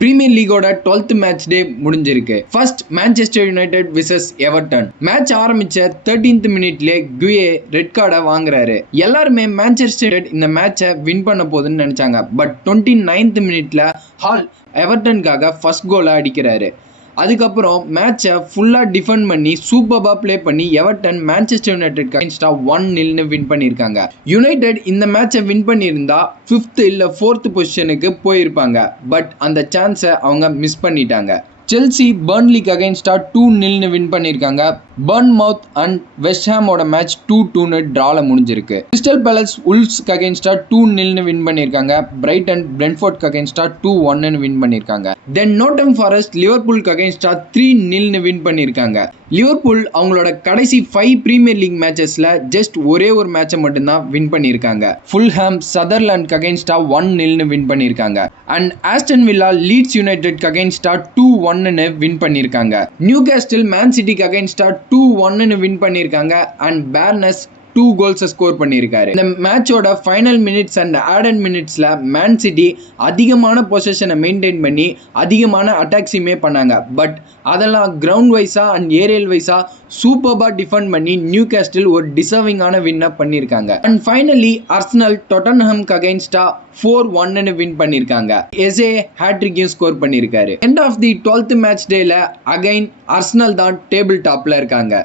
Premier லீகோட 12th match day முடிஞ்சிருக்கு. First Manchester United versus Everton. Match ஆரம்பிச்ச 13th மினிட்லயே குயே red கார்டை வாங்குறாரு. எல்லாருமே மான்செஸ்டர் யுனைடெட் இந்த மேட்சை வின் பண்ண போகுதுன்னு நினைச்சாங்க. பட் 29th மினிட்ல ஹால் எவர்டனுக்காக ஃபர்ஸ்ட் கோலை அடிக்கிறாரு. அதுக்கப்புறம் மேட்சை ஃபுல்லாக டிஃபெண்ட் பண்ணி சூப்பராக ப்ளே பண்ணி எவர்டன் மான்செஸ்டர் யுனைடெட் அகைன்ஸ்டா 1-0 வின் பண்ணியிருக்காங்க. யுனைடெட் இந்த மேட்சை வின் பண்ணியிருந்தா 5th இல்லை 4th பொசிஷனுக்கு போயிருப்பாங்க. பட் அந்த சான்ஸை அவங்க மிஸ் பண்ணிட்டாங்க. செல்சி பர்ன்லிக்கு அகைன்ஸ்டா 2-0 வின் பண்ணியிருக்காங்க. பர்ன்மவுத் அண்ட் வெஸ்ட்ஹாமோட மேட்ச் 2-2 டிரால முடிஞ்சிருக்கு. கிறிஸ்டல் பேலஸ் உல்வ்ஸ்க்கு அகைன்ஸ்டா 2-0 வின் பண்ணியிருக்காங்க. பிரைட்டன் பிரென்ட்ஃபோர்ட்க்கு அகைன்ஸ்டா 2-1 வின் பண்ணியிருக்காங்க. தென் நோட்டம் ஃபாரஸ்ட் லிவர்பூலுக்கு அகைன்ஸ்டா 3-0 வின் பண்ணியிருக்காங்க. லிவர்பூல் அவங்களோட கடைசி 5 பிரீமியர் லீக் மேட்சஸ்ல ஜஸ்ட் ஒரே ஒரு மேட்சை மட்டும்தான் வின் பண்ணியிருக்காங்க. ஃபுல்ஹாம் சதர்லாந்துக்கு அகைன்ஸ்டா 1-0 வின் பண்ணியிருக்காங்க. அண்ட் ஆஸ்டன் வில்லா லீட்ஸ் யுனைடெட்க்கு அகைன்ஸ்டா 2-1 வின் பண்ணியிருக்காங்க. நியூகாஸ்டில் மேன் சிட்டிக்கு அகைன்ஸ்டா 2-1 வின் பண்ணியிருக்காங்க. அண்ட் பேர்னஸ் 2 கோல்ஸ் ஸ்கோர் பண்ணியிருக்காரு. இந்த மேட்சோட ஃபைனல் மினிட்ஸ் அண்ட் ஆடட் மினிட்ஸ்ல மேன் சிட்டி அதிகமான பொசிஷனை மெயின்டைன் பண்ணி அதிகமான அட்டாக்ஸுமே பண்ணாங்க. பட் அதெல்லாம் கிரவுண்ட் வைஸா அண்ட் ஏரியல் வைஸா சூப்பர்பா டிஃபெண்ட் பண்ணி நியூகாஸ்டில் ஒரு டிசர்விங்கான வின்னை பண்ணியிருக்காங்க. அண்ட் ஃபைனலி அர்சனல் டொட்டன்ஹாம்க்கு அகைன்ஸ்டா 4-1 வின் பண்ணியிருக்காங்க. எஸ்ஏ ஹேட்ரிக்கையும் ஸ்கோர் பண்ணியிருக்காரு. End of the 12th match டேல அகைன் அர்சனல் தான் டேபிள் டாப்ல இருக்காங்க.